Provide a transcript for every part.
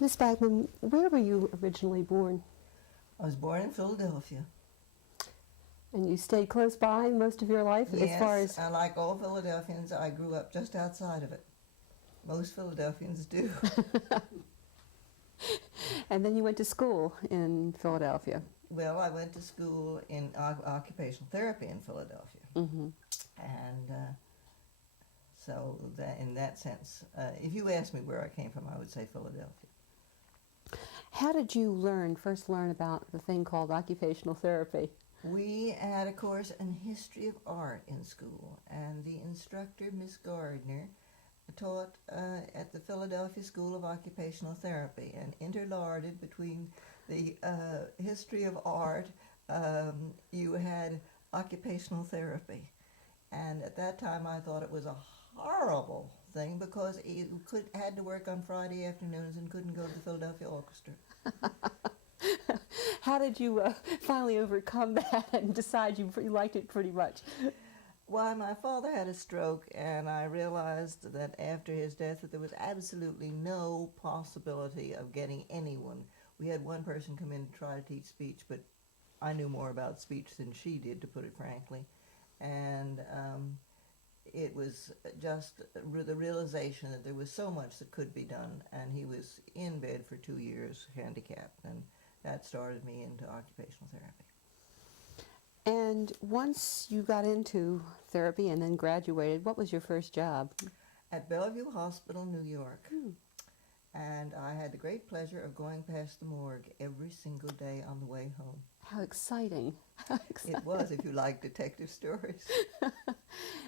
Miss Bagman, where were you originally born? I was born in Philadelphia. And you stayed close by most of your life as far Yes, as... and like all Philadelphians, I grew up just outside of it. Most Philadelphians do. And then you went to school in Philadelphia. Well, I went to school in occupational therapy in Philadelphia. Mm-hmm. And so that, in that sense, if you asked me where I came from, I would say Philadelphia. How did you first learn about the thing called occupational therapy? We had a course in history of art in school, and the instructor, Miss Gardner, taught at the Philadelphia School of Occupational Therapy, and interlarded between the history of art, you had occupational therapy. And at that time I thought it was a horrible thing because you had to work on Friday afternoons and couldn't go to the Philadelphia Orchestra. How did you finally overcome that and decide you liked it pretty much? Why, my father had a stroke, and I realized that after his death that there was absolutely no possibility of getting anyone. We had one person come in to try to teach speech, but I knew more about speech than she did, to put it frankly. And it was just the realization that there was so much that could be done, and he was in bed for 2 years, handicapped, and that started me into occupational therapy. And once you got into therapy and then graduated, what was your first job? At Bellevue Hospital, New York. And I had the great pleasure of going past the morgue every single day on the way home. How exciting. How exciting. It was, if you like detective stories.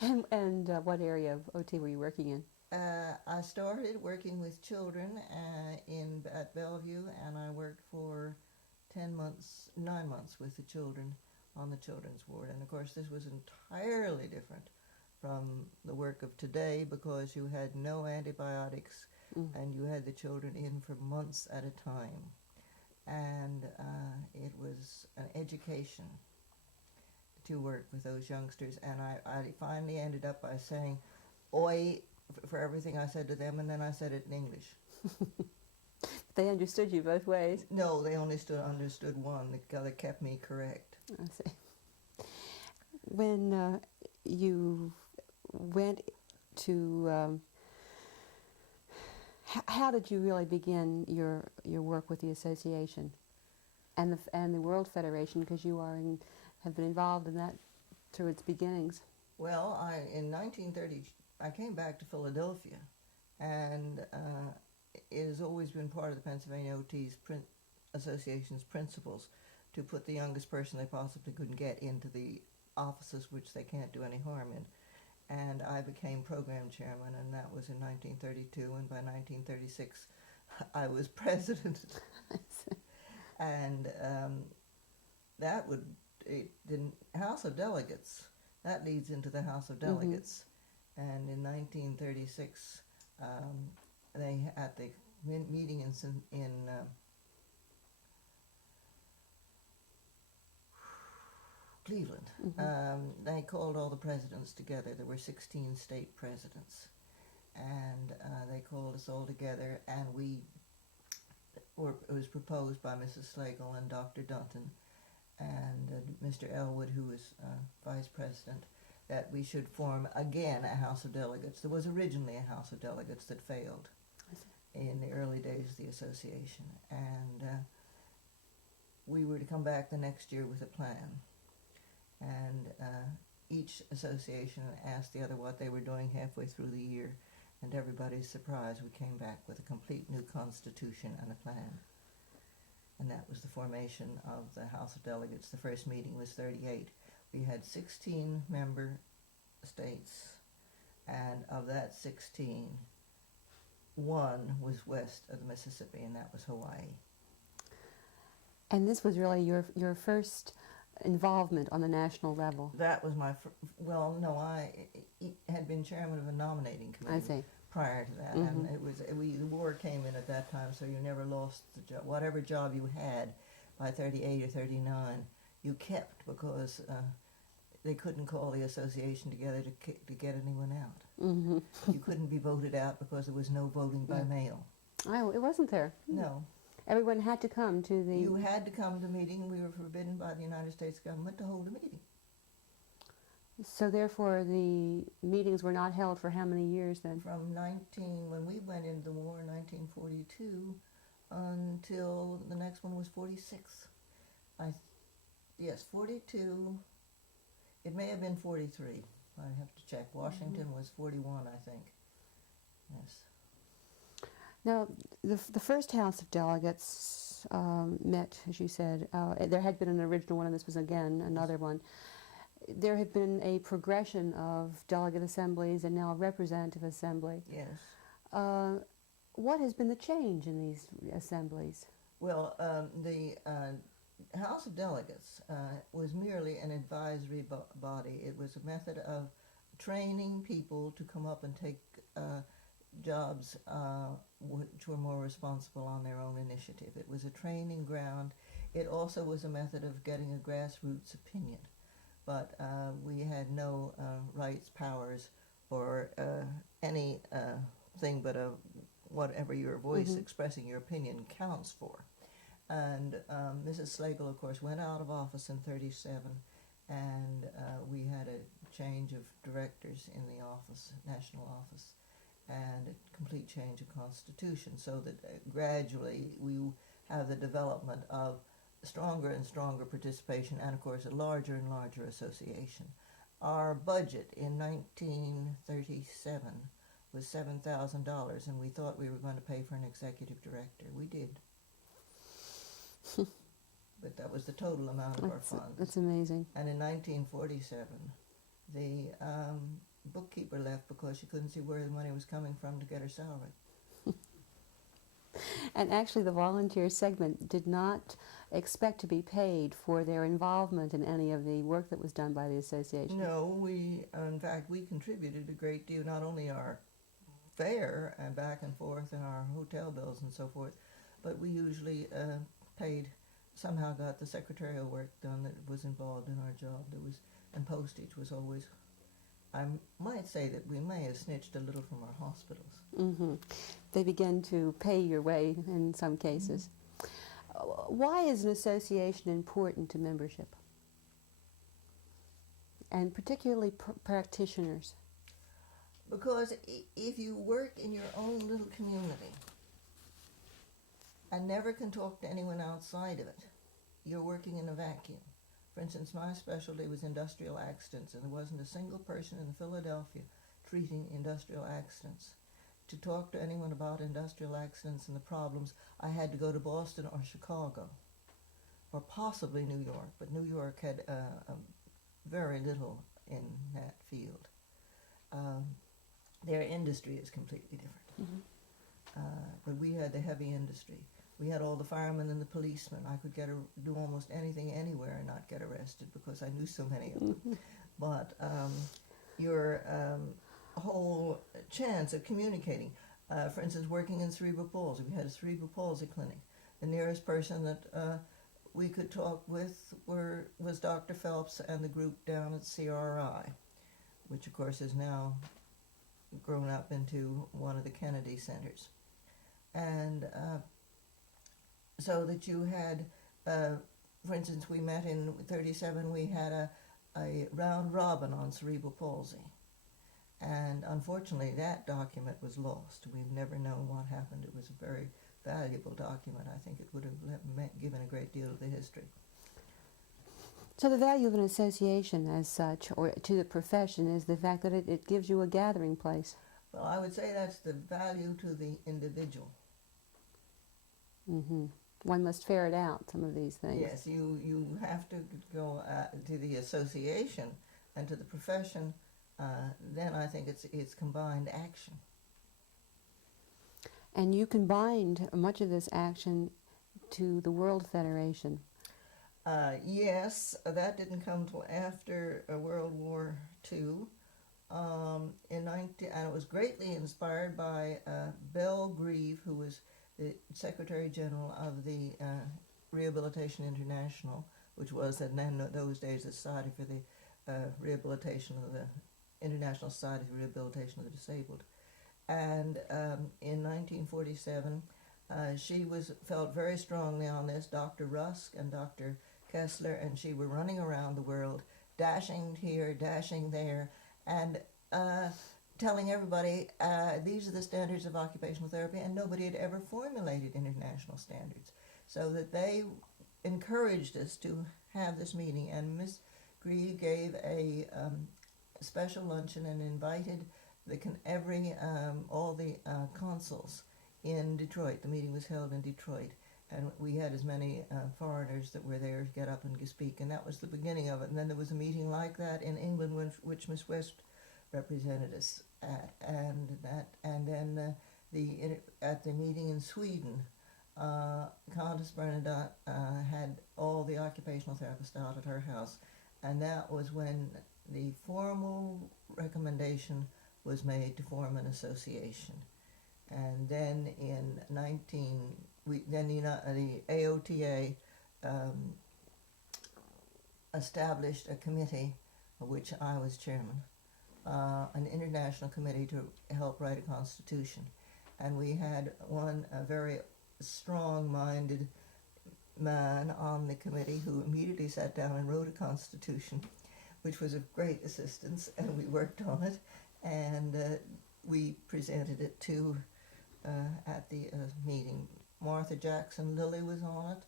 And what area of OT were you working in? I started working with children at Bellevue, and I worked for 9 months with the children on the children's ward. And of course this was entirely different from the work of today because you had no antibiotics and you had the children in for months at a time. And it was an education to work with those youngsters, and I finally ended up by saying "oi" for everything I said to them, and then I said it in English. They understood you both ways? No, they only understood one. That kept me correct. I see. When you went to, how did you really begin your work with the association and the World Federation, because you have been involved in that through its beginnings? Well, in 1930, I came back to Philadelphia, and it has always been part of the Pennsylvania OT's Association's principles to put the youngest person they possibly couldn't get into the offices which they can't do any harm in. And I became program chairman, and that was in 1932, and by 1936 I was president. And the House of Delegates, that leads into the House of Delegates. And in 1936, they at the meeting in Cleveland, they called all the presidents together. There were 16 state presidents, and they called us all together, and it was proposed by Mrs. Slagle and Dr. Dunton and Mr. Elwood, who was vice president, that we should form again a House of Delegates. There was originally a House of Delegates that failed in the early days of the association, and we were to come back the next year with a plan. And each association asked the other what they were doing halfway through the year, and everybody's surprised we came back with a complete new constitution and a plan. And that was the formation of the House of Delegates. The first meeting was 38. We had 16 member states, and of that 16, one was west of the Mississippi, and that was Hawaii. And this was really your first involvement on the national level? That was my I had been chairman of a nominating committee prior to that, and the war came in at that time, so you never lost the job. Whatever job you had by 38 or 39, you kept, because they couldn't call the association together to get anyone out. You couldn't be voted out because there was no voting by mail. Oh, it wasn't there. No. Everyone had to come to the... You had to come to the meeting. We were forbidden by the United States government to hold a meeting. So therefore, the meetings were not held for how many years then? From when we went into the war in 1942 until the next one was 46. Yes, 42. It may have been 43. I have to check. Washington was 41, I think. Yes. Now, the first House of Delegates met, as you said. There had been an original one, and this was again another one. There had been a progression of delegate assemblies and now a representative assembly. Yes. What has been the change in these assemblies? Well, the House of Delegates was merely an advisory body. It was a method of training people to come up and take jobs which were more responsible on their own initiative. It was a training ground. It also was a method of getting a grassroots opinion. But we had no rights, powers, or any thing but whatever your voice expressing your opinion counts for. And Mrs. Slagle, of course, went out of office in 1937, and we had a change of directors in the office, national office, and a complete change of constitution, so that gradually we have the development of stronger and stronger participation, and of course a larger and larger association. Our budget in 1937 was $7,000, and we thought we were going to pay for an executive director. We did. But that was the total amount of our funds. That's amazing. And in 1947, the bookkeeper left because she couldn't see where the money was coming from to get her salary. And actually the volunteer segment did not expect to be paid for their involvement in any of the work that was done by the association. No, in fact, we contributed a great deal, not only our fare and back and forth and our hotel bills and so forth, but we usually somehow got the secretarial work done that was involved in our job. And postage was always, I might say that we may have snitched a little from our hospitals. Mm-hmm. They began to pay your way in some cases. Why is an association important to membership? And particularly practitioners? Because if you work in your own little community and never can talk to anyone outside of it, you're working in a vacuum. For instance, my specialty was industrial accidents, and there wasn't a single person in Philadelphia treating industrial accidents. To talk to anyone about industrial accidents and the problems, I had to go to Boston or Chicago, or possibly New York, but New York had very little in that field. Their industry is completely different. But we had the heavy industry. We had all the firemen and the policemen. I could do almost anything anywhere and not get arrested because I knew so many of them. But your whole chance of communicating, for instance, working in cerebral palsy, we had a cerebral palsy clinic. The nearest person that we could talk with was Dr. Phelps and the group down at CRI, which of course is now grown up into one of the Kennedy centers. And so that you had, for instance, we met in 1937, we had a round robin on cerebral palsy. And unfortunately, that document was lost. We've never known what happened. It was a very valuable document. I think it would have given a great deal of the history. So the value of an association as such, or to the profession, is the fact that it gives you a gathering place. Well, I would say that's the value to the individual. Mm-hmm. One must ferret out some of these things. Yes, you have to go to the association and to the profession. Then I think it's combined action. And you combined much of this action to the World Federation. Yes, that didn't come till after World War II. And it was greatly inspired by Belle Grieve, who was the Secretary General of the Rehabilitation International, which was in those days the Society for the Rehabilitation of the International Society for Rehabilitation of the Disabled. And in 1947, she felt very strongly on this. Dr. Rusk and Dr. Kessler and she were running around the world, dashing here, dashing there, and telling everybody these are the standards of occupational therapy, and nobody had ever formulated international standards. So that they encouraged us to have this meeting, and Miss Gree gave a special luncheon and invited all the consuls in Detroit. The meeting was held in Detroit, and we had as many foreigners that were there to get up and speak, and that was the beginning of it. And then there was a meeting like that in England, which Miss West represented us at, and then at the meeting in Sweden, Countess Bernadotte had all the occupational therapists out at her house, and that was when the formal recommendation was made to form an association. And then in the AOTA established a committee, of which I was chairman, an international committee to help write a constitution. And we had a very strong-minded man on the committee who immediately sat down and wrote a constitution, which was of great assistance, and we worked on it, and we presented it to at the meeting. Martha Jackson Lilly was on it,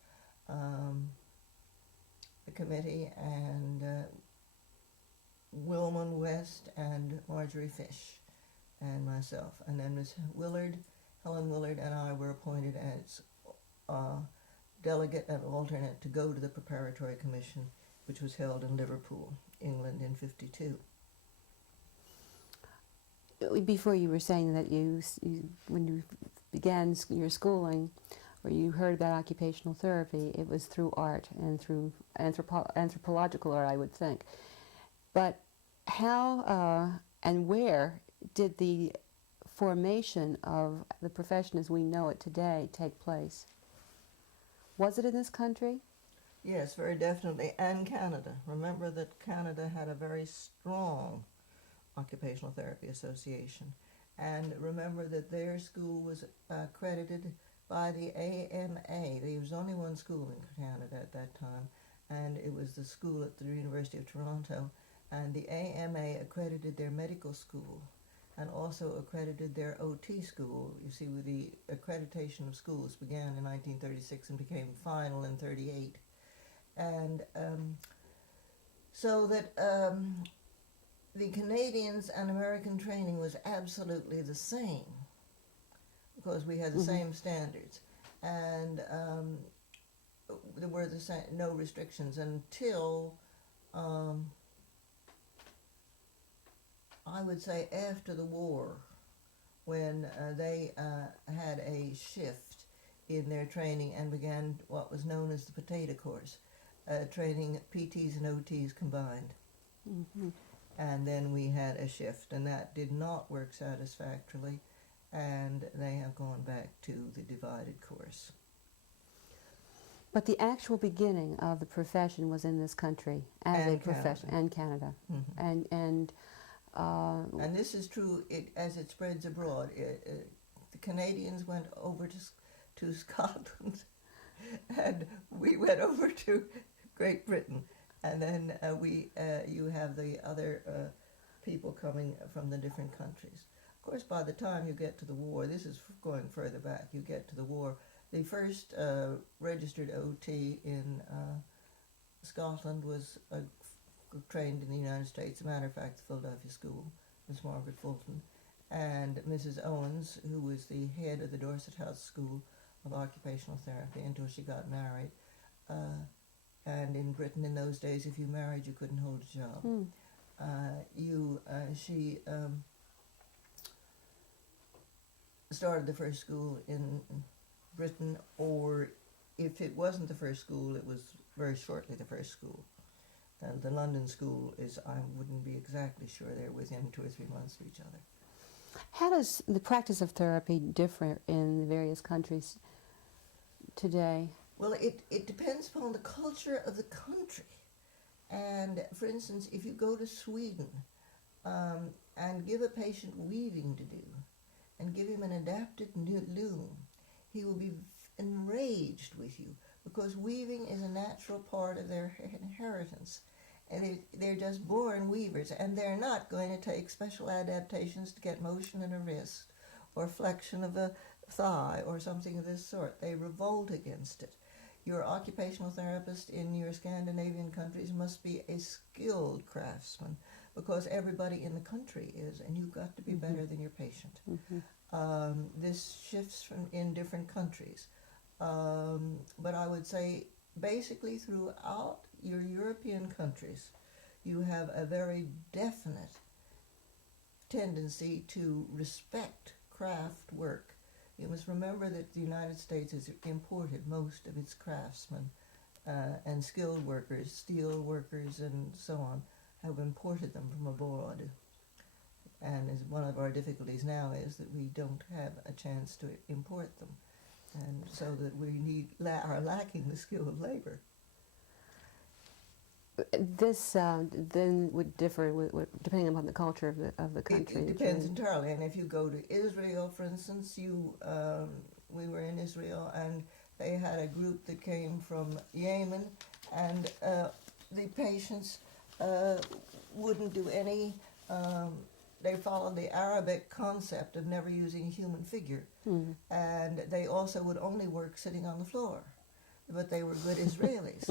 the committee, and Wilman West and Marjorie Fish and myself. And then Ms. Helen Willard and I were appointed as delegate and alternate to go to the Preparatory Commission, which was held in Liverpool, England in 1952. Before you were saying that when you began your schooling, or you heard about occupational therapy, it was through art and through anthropological art, I would think. But how and where did the formation of the profession as we know it today take place? Was it in this country? Yes, very definitely, and Canada. Remember that Canada had a very strong occupational therapy association, and remember that their school was accredited by the AMA. There was only one school in Canada at that time, and it was the school at the University of Toronto, and the AMA accredited their medical school and also accredited their OT school. You see, with the accreditation of schools began in 1936 and became final in 1938. And so that the Canadians and American training was absolutely the same, because we had the same standards, and there were no restrictions until I would say after the war, when they had a shift in their training and began what was known as the potato course, training PTs and OTs combined. Mm-hmm. And then we had a shift, and that did not work satisfactorily, and they have gone back to the divided course. But the actual beginning of the profession was in this country as a profession, and Canada, Mm-hmm. and this is true as it spreads abroad. The Canadians went over to Scotland, and we went over to Great Britain, and then you have the other people coming from the different countries. Of course, by the time you get to the war, this is going further back, you get to the war, the first registered OT in Scotland was trained in the United States. As a matter of fact, the Philadelphia School, Miss Margaret Fulton, and Mrs. Owens, who was the head of the Dorset House School of Occupational Therapy until she got married. And in Britain in those days, if you married, you couldn't hold a job. She started the first school in Britain, or if it wasn't the first school, it was very shortly the first school. The London school I wouldn't be exactly sure, they're within 2 or 3 months of each other. how does the practice of therapy differ in the various countries today? Well, it depends upon the culture of the country. And for instance, if you go to Sweden and give a patient weaving to do, and give him an adapted loom, he will be enraged with you, because weaving is a natural part of their inheritance. And they're just born weavers, and they're not going to take special adaptations to get motion in a wrist or flexion of a thigh or something of this sort. They revolt against it. Your occupational therapist in your Scandinavian countries must be a skilled craftsman, because everybody in the country is, and you've got to be better than your patient. This shifts in different countries. But I would say basically throughout your European countries, you have a very definite tendency to respect craft work. You must remember that the United States has imported most of its craftsmen and skilled workers, steel workers and so on, have imported them from abroad. And as one of our difficulties now is that we don't have a chance to import them, and so that we are lacking the skilled labor. This then would differ depending upon the culture of the country. It depends entirely. And if you go to Israel, for instance, we were in Israel, and they had a group that came from Yemen, and the patients wouldn't do any. They followed the Arabic concept of never using a human figure, and they also would only work sitting on the floor. But they were good Israelis.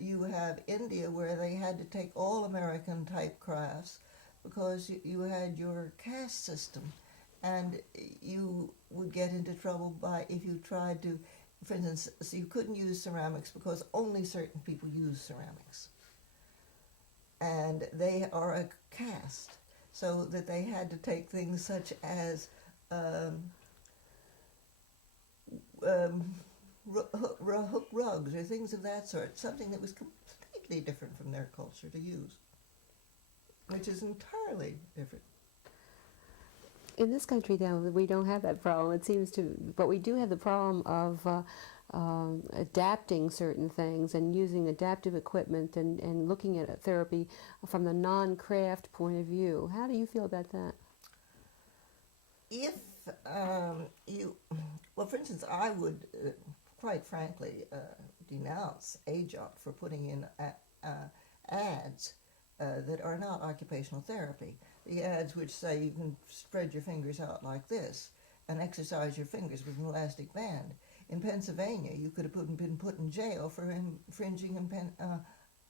You have India, where they had to take all American type crafts because you had your caste system, and you would get into trouble if you tried to, for instance, so you couldn't use ceramics because only certain people use ceramics, and they are a caste, so that they had to take things such as hook rugs or things of that sort, something that was completely different from their culture to use, which is entirely different. In this country, though, we don't have that problem. It seems to, but we do have the problem of adapting certain things and using adaptive equipment and looking at therapy from the non-craft point of view. How do you feel about that? If well, for instance, I would quite frankly denounce AOTA for putting in ads that are not occupational therapy. The ads which say you can spread your fingers out like this and exercise your fingers with an elastic band. In Pennsylvania, you could have been put in jail for infringing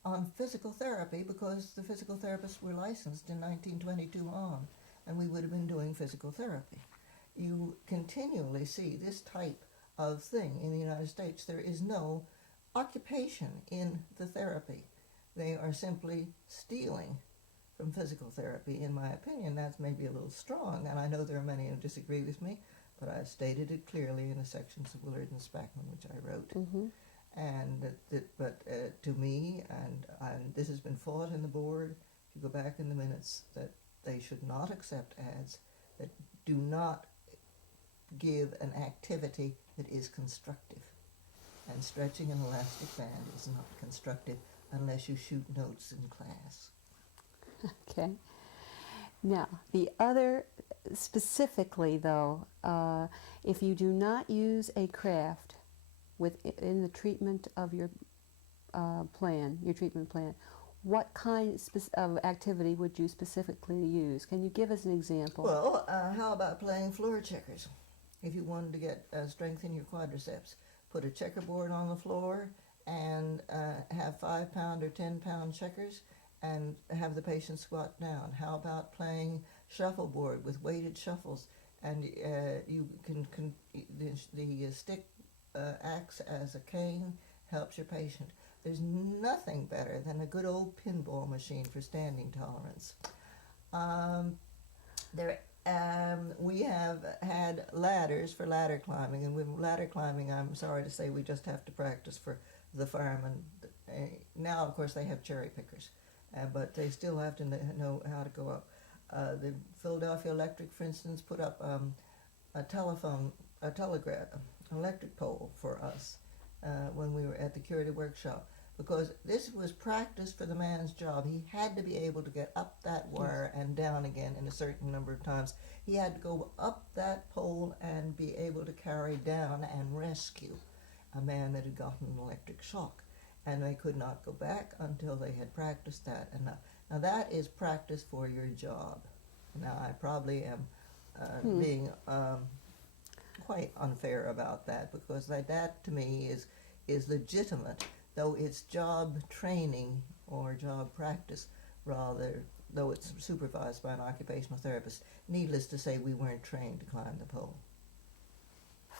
on physical therapy, because the physical therapists were licensed in 1922 on, and we would have been doing physical therapy. You continually see this type of thing in the United States. There is no occupation in the therapy. They are simply stealing from physical therapy. In my opinion, that's maybe a little strong, and I know there are many who disagree with me, but I've stated it clearly in the sections of Willard and Spackman which I wrote. And to me, and this has been fought in the board, if you go back in the minutes, that they should not accept ads that do not give an activity that is constructive. And stretching an elastic band is not constructive unless you shoot notes in class. Okay. Now, the other, specifically though, if you do not use a craft in the treatment of your treatment plan, what kind of activity would you specifically use? Can you give us an example? Well, how about playing floor checkers? If you wanted to get strength in your quadriceps, put a checkerboard on the floor and have 5-pound or 10-pound checkers and have the patient squat down. How about playing shuffleboard with weighted shuffles, and you can the stick acts as a cane, helps your patient. There's nothing better than a good old pinball machine for standing tolerance. We have had ladders for ladder climbing, and with ladder climbing, I'm sorry to say, we just have to practice for the firemen. Now, of course, they have cherry pickers, but they still have to know how to go up. The Philadelphia Electric, for instance, put up electric pole for us when we were at the curative workshop. because this was practice for the man's job. He had to be able to get up that wire and down again in a certain number of times. He had to go up that pole and be able to carry down and rescue a man that had gotten an electric shock. And they could not go back until they had practiced that. And now that is practice for your job. Now I probably am being quite unfair about that, because that to me is legitimate, though it's job training or job practice rather, though it's supervised by an occupational therapist. Needless to say, we weren't trained to climb the pole.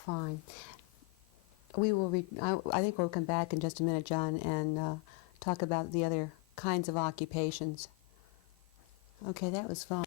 Fine. We will. I think we'll come back in just a minute, John, and talk about the other kinds of occupations. Okay, that was fun.